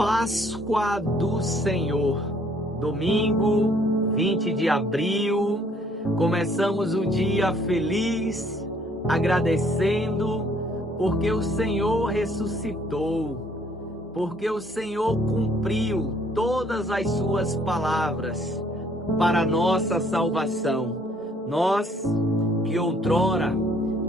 Páscoa do Senhor, domingo 20 de abril, começamos o dia feliz, agradecendo, porque o Senhor ressuscitou, porque o Senhor cumpriu todas as suas palavras para nossa salvação. Nós que outrora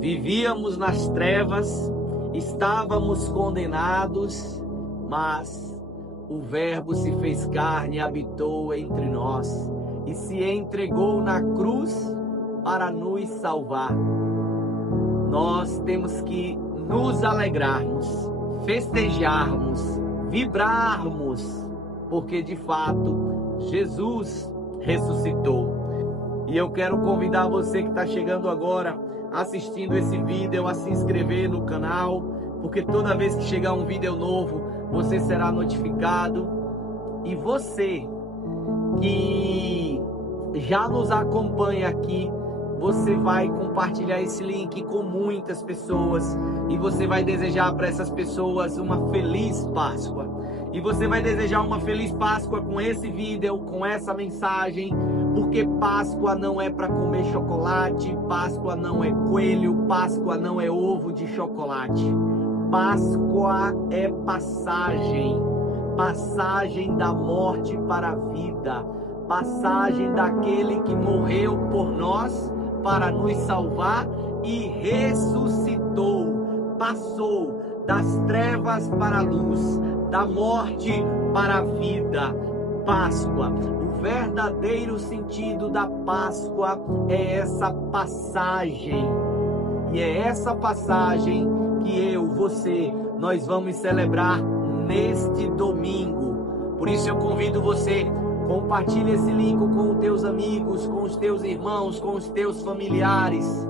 vivíamos nas trevas, estávamos condenados, mas o Verbo se fez carne e habitou entre nós e se entregou na cruz para nos salvar. Nós temos que nos alegrarmos, festejarmos, vibrarmos, porque de fato Jesus ressuscitou. E eu quero convidar você que está chegando agora, assistindo esse vídeo, a se inscrever no canal, porque toda vez que chegar um vídeo novo, você será notificado. E você que já nos acompanha aqui, você vai compartilhar esse link com muitas pessoas e você vai desejar para essas pessoas uma feliz Páscoa. E você vai desejar uma feliz Páscoa com esse vídeo, com essa mensagem, porque Páscoa não é para comer chocolate, Páscoa não é coelho, Páscoa não é ovo de chocolate. Páscoa é passagem, passagem da morte para a vida, passagem daquele que morreu por nós para nos salvar e ressuscitou, passou das trevas para a luz, da morte para a vida. Páscoa, o verdadeiro sentido da Páscoa é essa passagem, e é essa passagem que eu, você, nós vamos celebrar neste domingo. Por isso eu convido você, compartilhe esse link com os teus amigos, com os teus irmãos, com os teus familiares.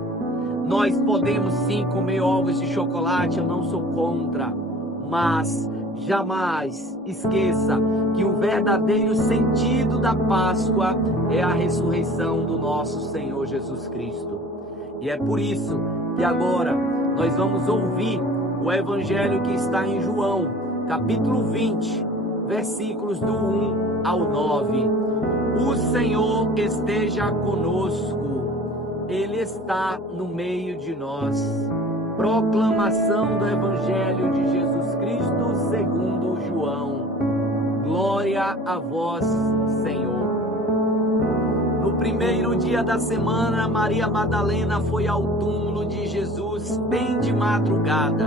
Nós podemos sim comer ovos de chocolate, eu não sou contra, mas jamais esqueça que o verdadeiro sentido da Páscoa é a ressurreição do nosso Senhor Jesus Cristo. E é por isso que agora nós vamos ouvir o evangelho que está em João, capítulo 20, versículos do 1 ao 9. O Senhor esteja conosco, Ele está no meio de nós. Proclamação do evangelho de Jesus Cristo segundo João. Glória a vós, Senhor. No primeiro dia da semana, Maria Madalena foi ao túmulo de Jesus bem de madrugada,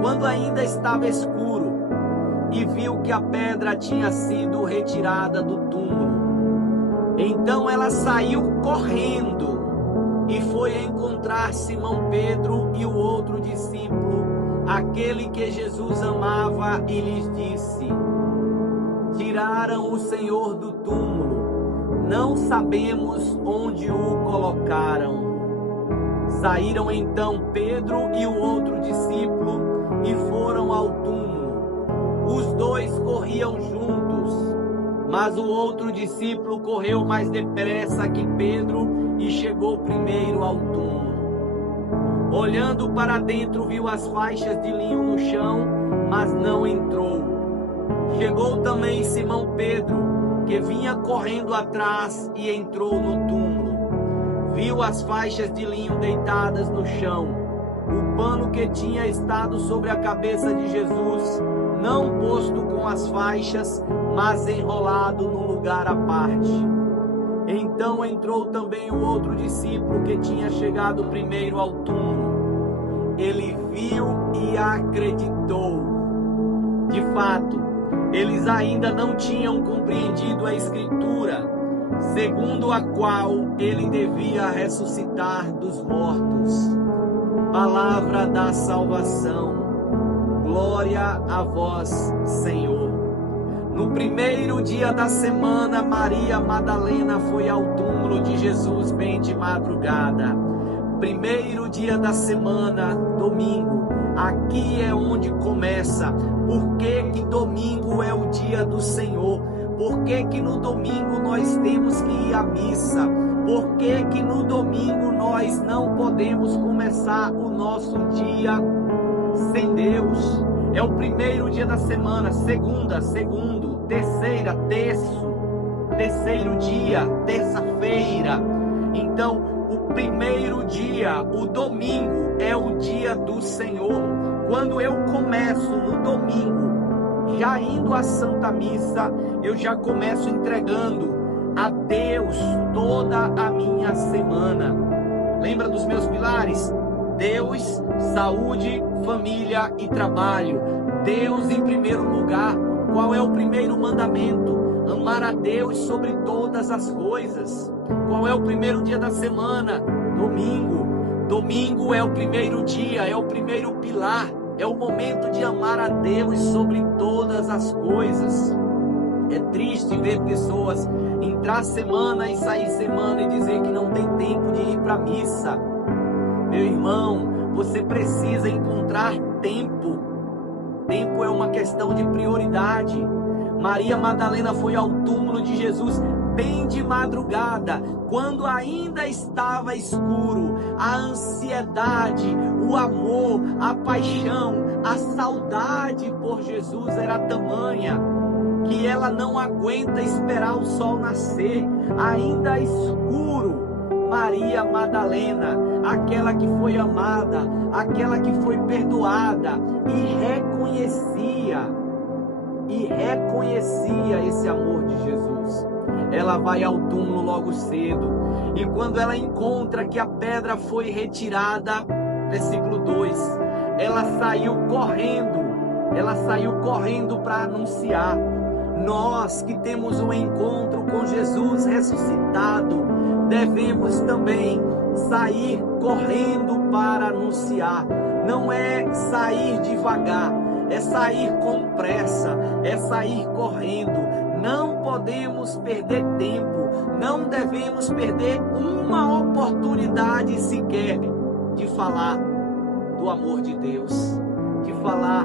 quando ainda estava escuro, e viu que a pedra tinha sido retirada do túmulo. Então ela saiu correndo e foi encontrar Simão Pedro e o outro discípulo, aquele que Jesus amava, e lhes disse: tiraram o Senhor do túmulo, não sabemos onde o colocaram. Saíram então Pedro e o outro discípulo e foram ao túmulo. Os dois corriam juntos, mas o outro discípulo correu mais depressa que Pedro e chegou primeiro ao túmulo. Olhando para dentro, viu as faixas de linho no chão, mas não entrou. Chegou também Simão Pedro, que vinha correndo atrás, e entrou no túmulo. Viu as faixas de linho deitadas no chão, o pano que tinha estado sobre a cabeça de Jesus, não posto com as faixas, mas enrolado num lugar à parte. Então entrou também o outro discípulo que tinha chegado primeiro ao túmulo. Ele viu e acreditou. De fato, eles ainda não tinham compreendido a Escritura, segundo a qual ele devia ressuscitar dos mortos. Palavra da salvação. Glória a vós, Senhor. No primeiro dia da semana, Maria Madalena foi ao túmulo de Jesus bem de madrugada. Primeiro dia da semana, domingo. Aqui é onde começa. Por que que domingo é o dia do Senhor? Por que que no domingo nós temos que ir à missa? Por que que no domingo nós não podemos começar o nosso dia sem Deus? É o primeiro dia da semana, segunda, segundo, terceira, terceiro dia, terça-feira. Então, o primeiro dia, o domingo, é o dia do Senhor. Quando eu começo no domingo, já indo à Santa Missa, eu já começo entregando a Deus toda a minha semana. Lembra dos meus pilares? Deus, saúde, família e trabalho. Deus em primeiro lugar. Qual é o primeiro mandamento? Amar a Deus sobre todas as coisas. Qual é o primeiro dia da semana? Domingo. Domingo é o primeiro dia, é o primeiro pilar. É o momento de amar a Deus sobre todas as coisas. É triste ver pessoas entrar semana e sair semana e dizer que não tem tempo de ir para a missa. Meu irmão, você precisa encontrar tempo. Tempo é uma questão de prioridade. Maria Madalena foi ao túmulo de Jesus bem de madrugada, quando ainda estava escuro. A ansiedade, o amor, a paixão, a saudade por Jesus era tamanha que ela não aguenta esperar o sol nascer, ainda escuro. Maria Madalena, aquela que foi amada, aquela que foi perdoada e reconhecia esse amor de Jesus. Ela vai ao túmulo logo cedo, e quando ela encontra que a pedra foi retirada, versículo 2, ela saiu correndo para anunciar. Nós que temos um encontro com Jesus ressuscitado, devemos também sair correndo para anunciar. Não é sair devagar, é sair com pressa, é sair correndo. Não podemos perder tempo, não devemos perder uma oportunidade sequer de falar do amor de Deus, de falar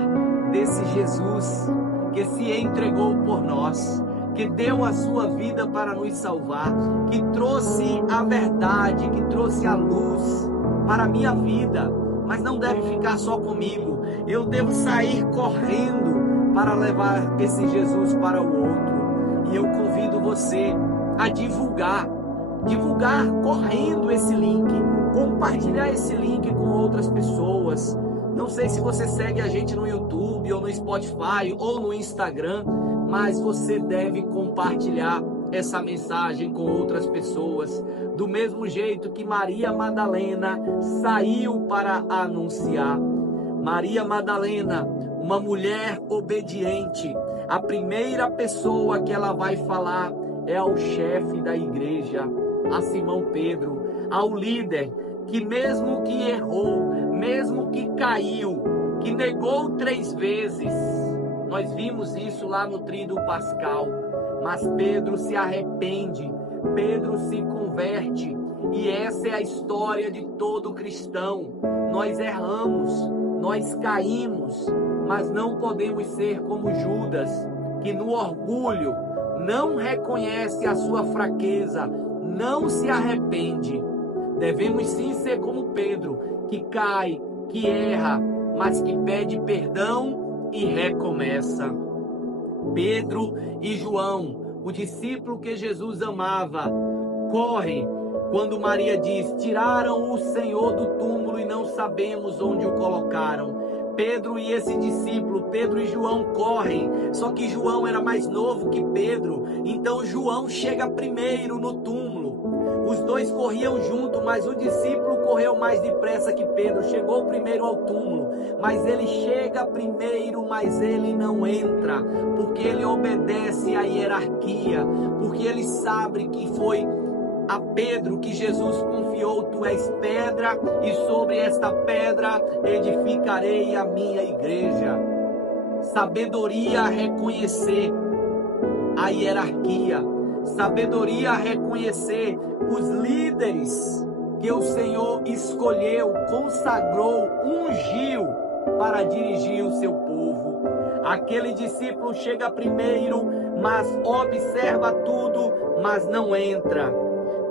desse Jesus que se entregou por nós, que deu a sua vida para nos salvar, que trouxe a verdade, que trouxe a luz para a minha vida. Mas não deve ficar só comigo, eu devo sair correndo para levar esse Jesus para o outro. E eu convido você a divulgar correndo esse link, compartilhar esse link com outras pessoas. Não sei se você segue a gente no YouTube, ou no Spotify, ou no Instagram, mas você deve compartilhar essa mensagem com outras pessoas, do mesmo jeito que Maria Madalena saiu para anunciar. Maria Madalena, uma mulher obediente, a primeira pessoa que ela vai falar é ao chefe da igreja, a Simão Pedro, ao líder, que mesmo que errou, mesmo que caiu, que negou 3 vezes, nós vimos isso lá no Tríduo Pascal, mas Pedro se arrepende, Pedro se converte, e essa é a história de todo cristão. Nós erramos, nós caímos, mas não podemos ser como Judas, que no orgulho não reconhece a sua fraqueza, não se arrepende. Devemos sim ser como Pedro, que cai, que erra, mas que pede perdão e recomeça. Pedro e João, o discípulo que Jesus amava, correm quando Maria diz: tiraram o Senhor do túmulo e não sabemos onde o colocaram. Pedro e esse discípulo, Pedro e João, correm, só que João era mais novo que Pedro, então João chega primeiro no túmulo. Os dois corriam junto, mas o discípulo correu mais depressa que Pedro, chegou primeiro ao túmulo, mas ele chega primeiro, mas ele não entra, porque ele obedece à hierarquia, porque ele sabe que foi a Pedro que Jesus confiou: tu és pedra, e sobre esta pedra edificarei a minha igreja. Sabedoria a reconhecer a hierarquia, sabedoria a reconhecer os líderes que o Senhor escolheu, consagrou, ungiu para dirigir o seu povo. Aquele discípulo chega primeiro, mas observa tudo, mas não entra.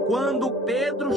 Quando Pedro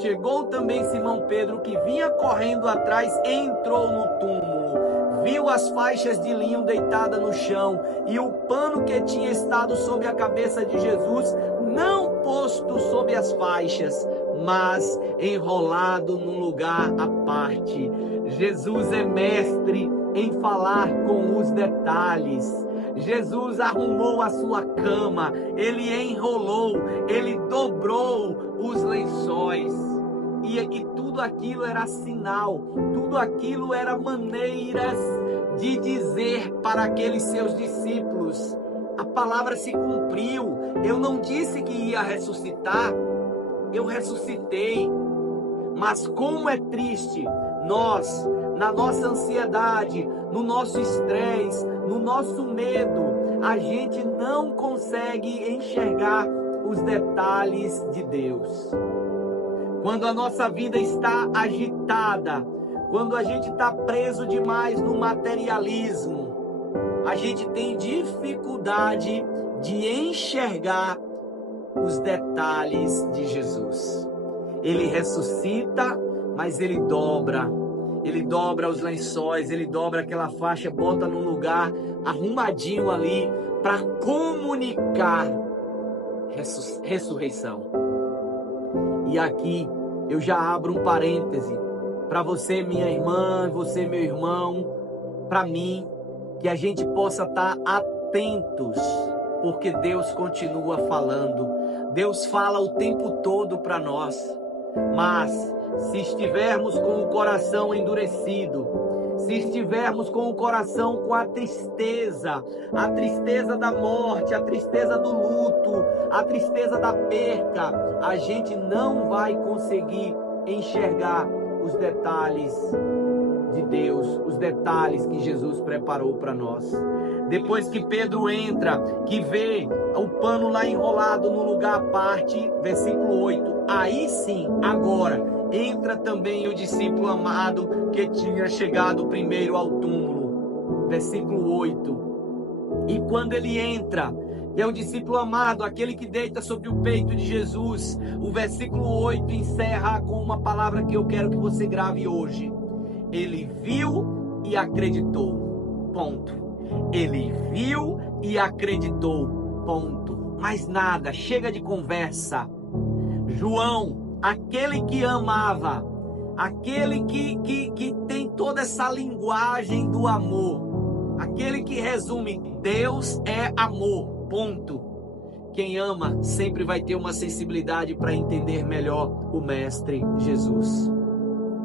chegou também Simão Pedro, que vinha correndo atrás, entrou no túmulo, viu as faixas de linho deitada no chão e o pano que tinha estado sobre a cabeça de Jesus, não posto sobre as faixas, mas enrolado num lugar à parte. Jesus é mestre em falar com os detalhes. Jesus arrumou a sua cama, ele enrolou, ele dobrou os lençóis. E tudo aquilo era sinal, tudo aquilo era maneiras de dizer para aqueles seus discípulos: a palavra se cumpriu, eu não disse que ia ressuscitar, eu ressuscitei. Mas como é triste nós, na nossa ansiedade, no nosso estresse, no nosso medo, a gente não consegue enxergar os detalhes de Deus. Quando a nossa vida está agitada, quando a gente está preso demais no materialismo, a gente tem dificuldade de enxergar os detalhes de Jesus. Ele ressuscita, mas ele dobra os lençóis, ele dobra aquela faixa, bota num lugar arrumadinho ali para comunicar ressurreição. E aqui eu já abro um parêntese para você, minha irmã, você, meu irmão, para mim, que a gente possa estar atentos, porque Deus continua falando. Deus fala o tempo todo para nós, mas se estivermos com o coração endurecido, se estivermos com o coração com a tristeza da morte, a tristeza do luto, a tristeza da perca, a gente não vai conseguir enxergar os detalhes de Deus, os detalhes que Jesus preparou para nós. Depois que Pedro entra, que vê o pano lá enrolado no lugar à parte, versículo 8, aí sim, agora, entra também o discípulo amado que tinha chegado primeiro ao túmulo. Versículo 8. E quando ele entra, que é o discípulo amado, aquele que deita sobre o peito de Jesus, o versículo 8 encerra com uma palavra que eu quero que você grave hoje. Ele viu e acreditou. Ponto. Ele viu e acreditou. Ponto. Mais nada, chega de conversa. João, aquele que amava, aquele que tem toda essa linguagem do amor, aquele que resume: Deus é amor, ponto. Quem ama sempre vai ter uma sensibilidade para entender melhor o Mestre Jesus.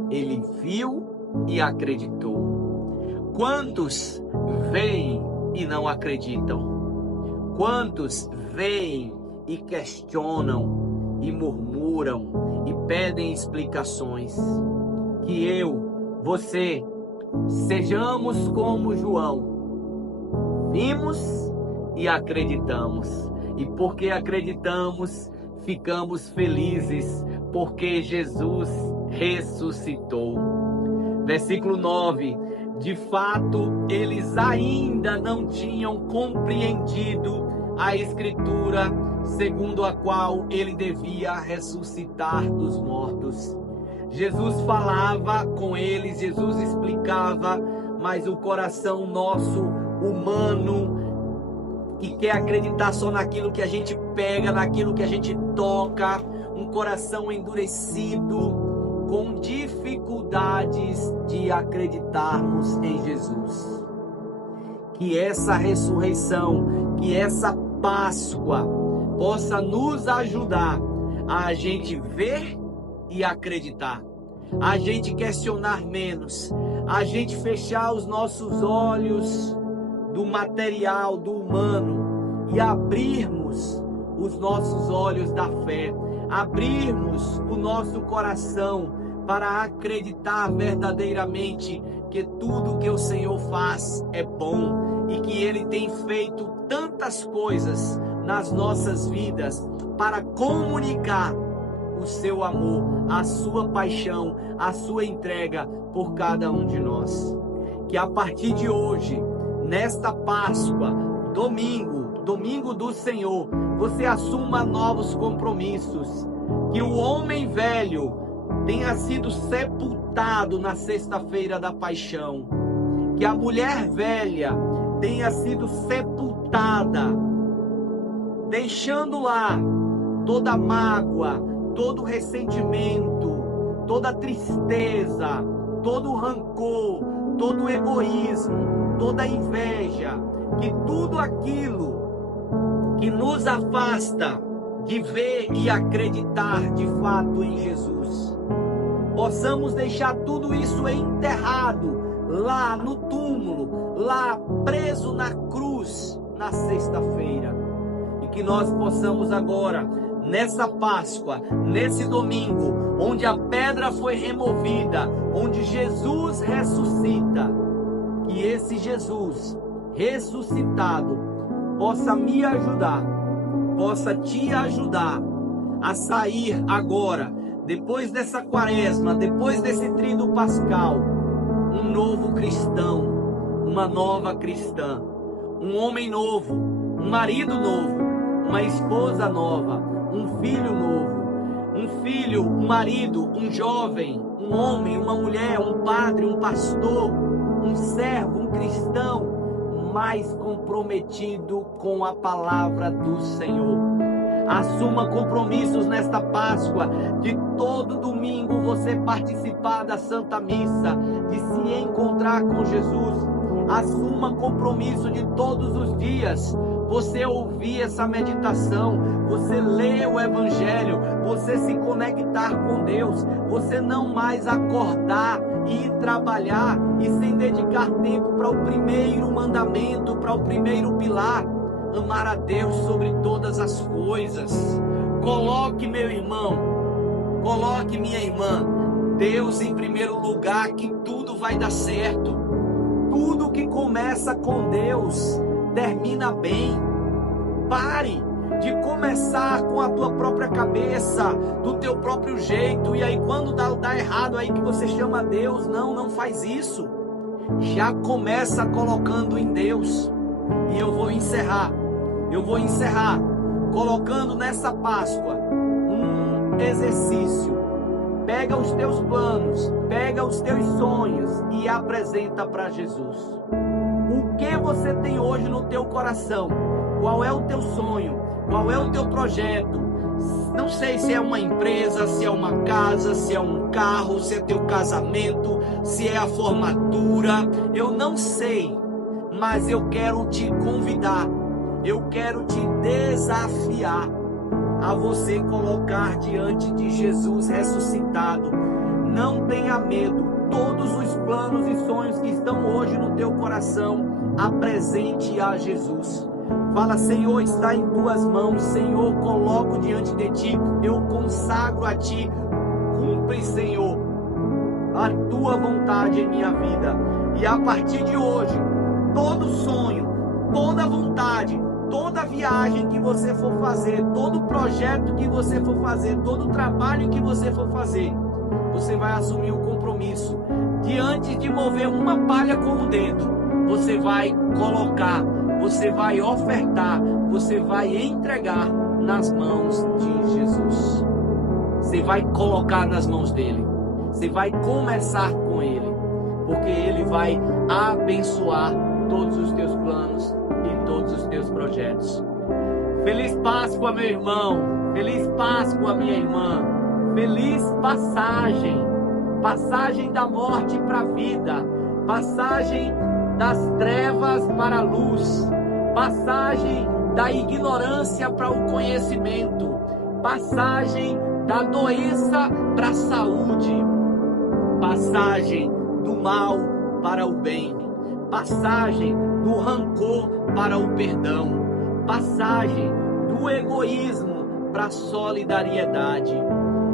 Ele viu e acreditou. Quantos veem e não acreditam? Quantos veem e questionam e murmuram e pedem explicações? Que eu, você, sejamos como João. Vimos e acreditamos. E porque acreditamos, ficamos felizes, porque Jesus ressuscitou. Versículo 9. De fato, eles ainda não tinham compreendido a Escritura, segundo a qual ele devia ressuscitar dos mortos. Jesus falava com eles, Jesus explicava, mas o coração nosso, humano, que quer acreditar só naquilo que a gente pega, naquilo que a gente toca, um coração endurecido, com dificuldades de acreditarmos em Jesus. Que essa ressurreição, que essa Páscoa possa nos ajudar a gente ver e acreditar, a gente questionar menos, a gente fechar os nossos olhos do material, do humano, e abrirmos os nossos olhos da fé, abrirmos o nosso coração para acreditar verdadeiramente que tudo que o Senhor faz é bom e que Ele tem feito tantas coisas nas nossas vidas para comunicar o seu amor, a sua paixão, a sua entrega por cada um de nós. Que a partir de hoje, nesta Páscoa, domingo do Senhor, você assuma novos compromissos. Que o homem velho tenha sido sepultado na sexta-feira da paixão. que a mulher velha tenha sido sepultada, deixando lá toda mágoa, todo ressentimento, toda tristeza, todo rancor, todo egoísmo, toda inveja, que tudo aquilo que nos afasta de ver e acreditar de fato em Jesus, possamos deixar tudo isso enterrado lá no túmulo, lá preso na cruz na sexta-feira, e que nós possamos agora, nessa Páscoa, nesse domingo, onde a pedra foi removida, onde Jesus ressuscita, que esse Jesus ressuscitado possa me ajudar, possa te ajudar a sair agora, depois dessa quaresma, depois desse tríduo pascal, um novo cristão, uma nova cristã, um homem novo, um marido novo, uma esposa nova, um filho novo, um marido, um jovem, um homem, uma mulher, um padre, um pastor, um servo, um cristão mais comprometido com a palavra do Senhor. Assuma compromissos nesta Páscoa, de todo domingo você participar da Santa Missa, de se encontrar com Jesus. Assuma compromisso de todos os dias você ouvir essa meditação, você ler o Evangelho, você se conectar com Deus, você não mais acordar e ir trabalhar e sem dedicar tempo para o primeiro mandamento, para o primeiro pilar: amar a Deus sobre todas as coisas. Coloque, meu irmão, coloque, minha irmã, Deus em primeiro lugar, que tudo vai dar certo. Tudo que começa com Deus termina bem. Pare de começar com a tua própria cabeça, do teu próprio jeito, e aí quando dá errado, aí que você chama Deus. Não faz isso. Já começa colocando em Deus. E eu vou encerrar colocando nessa Páscoa um exercício. Pega os teus planos, pega os teus sonhos e apresenta para Jesus. O que você tem hoje no teu coração? Qual é o teu sonho? Qual é o teu projeto? Não sei se é uma empresa, se é uma casa, se é um carro, se é teu casamento, se é a formatura. Eu não sei, mas eu quero te convidar, eu quero te desafiar a você colocar diante de Jesus ressuscitado. Não tenha medo. Todos os planos e sonhos que estão hoje no teu coração, apresente a Jesus. Fala: Senhor, está em tuas mãos. Senhor, coloco diante de ti, eu consagro a ti. Cumpre, Senhor, a tua vontade em minha vida. E a partir de hoje, todo sonho, toda vontade, toda viagem que você for fazer, todo projeto que você for fazer, todo trabalho que você for fazer, você vai assumir o compromisso de, antes de mover uma palha com o dedo, você vai colocar, você vai ofertar, você vai entregar nas mãos de Jesus. Você vai colocar nas mãos dele. Você vai começar com ele, porque ele vai abençoar todos os teus planos e todos os teus projetos. Feliz Páscoa, meu irmão. Feliz Páscoa, minha irmã. Feliz passagem da morte para a vida, passagem das trevas para a luz, passagem da ignorância para o conhecimento, passagem da doença para a saúde, passagem do mal para o bem, passagem do rancor para o perdão, passagem do egoísmo para a solidariedade,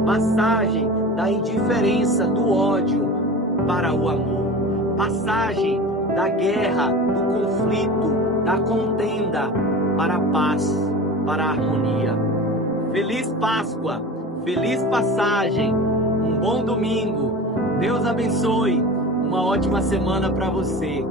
passagem da indiferença, do ódio para o amor, passagem da guerra, do conflito, da contenda para a paz, para a harmonia. Feliz Páscoa, feliz passagem, um bom domingo. Deus abençoe, uma ótima semana para você.